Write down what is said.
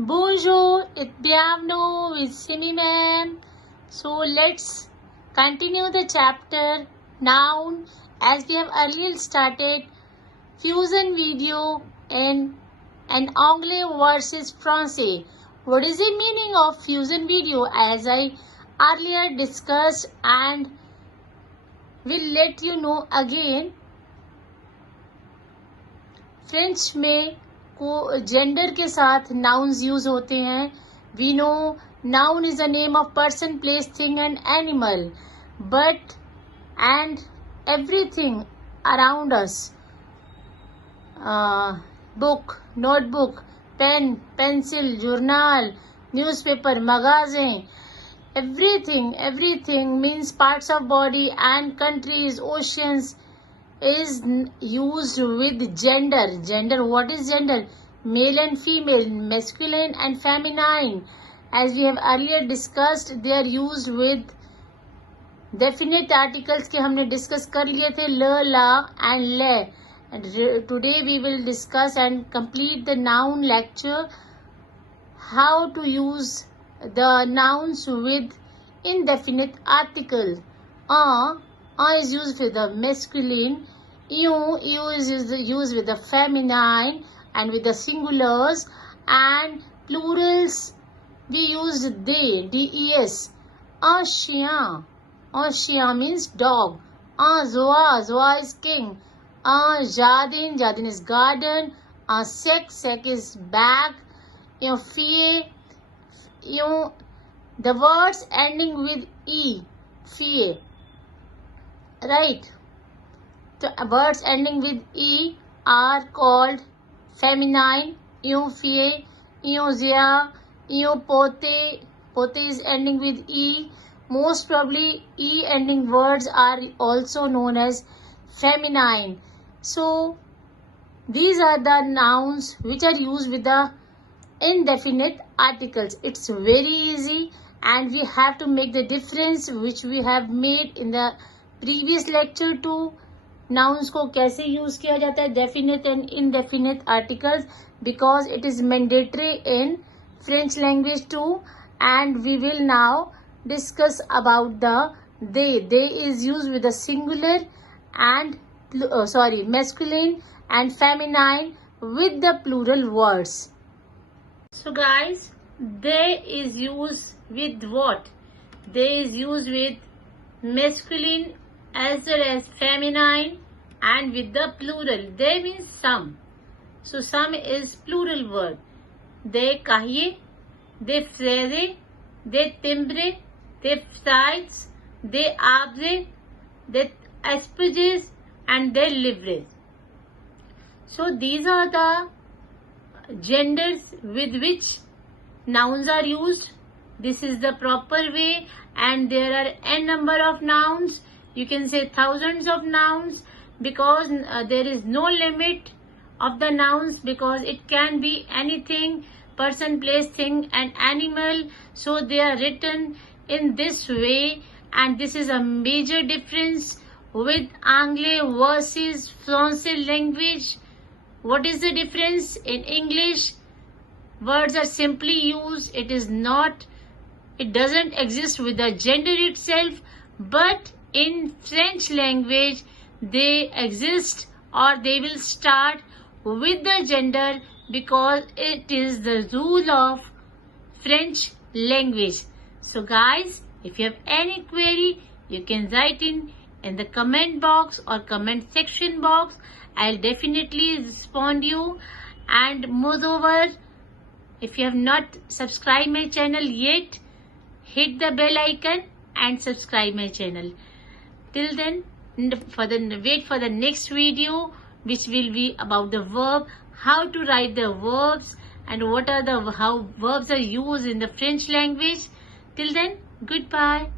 Bonjour, it's bienvenue with Simi ma'am. So let's continue the chapter noun as we have earlier started fusion video in an anglais versus Français. What is the meaning of fusion video as I earlier discussed and will let you know again. French में को gender के साथ nouns use होते हैं. We know noun is the name of person, place, thing and animal, but and everything around us, book, notebook, pen, pencil, journal, newspaper, magazine, everything means parts of body and countries, oceans is used with gender. What is gender? Male and female, masculine and feminine. As we have earlier discussed, they are used with definite articles के हमने discuss कर लिए थे, ल, ला and ले. And today we will discuss and complete the noun lecture, how to use the nouns with indefinite article. Is used with the masculine, you is used with the feminine and with the singulars, and plurals we use they, des. Chien means dog. Zoa is king. Jardin is garden. Sec is bag. Fille, the words ending with e, fille. Right. The words ending with e are called feminine. Fille, zia, pote. Pote is ending with e. Most probably e ending words are also known as feminine. So these are the nouns which are used with the indefinite articles. It's very easy and we have to make the difference which we have made in the previous lecture to nouns को कैसे use किया जाता है definite and indefinite articles, because it is mandatory in French language too. And we will now discuss about the they. They is used with the singular and masculine and feminine with the plural words. So guys, they is used with what? They is used with masculine as well as feminine and with the plural. They means some. So some is plural word. They cahier, they frère, they timbre, they sites, they arbre, they asperges and they livres. So these are the genders with which nouns are used. This is the proper way, and there are n number of nouns. You can say thousands of nouns, because there is no limit of the nouns, because it can be anything, person, place, thing and animal. So they are written in this way, and this is a major difference with anglais versus Français language. What is the difference? In English, words are simply used. It doesn't exist with the gender itself, but in French language, they exist or they will start with the gender, because it is the rule of French language. So guys, if you have any query, you can write in the comment box or comment section box. I'll definitely respond you. And moreover, if you have not subscribed my channel yet, hit the bell icon and subscribe my channel. Till then, wait for the next video, which will be about the verb, how to write the verbs and how verbs are used in the French language. Till then, goodbye.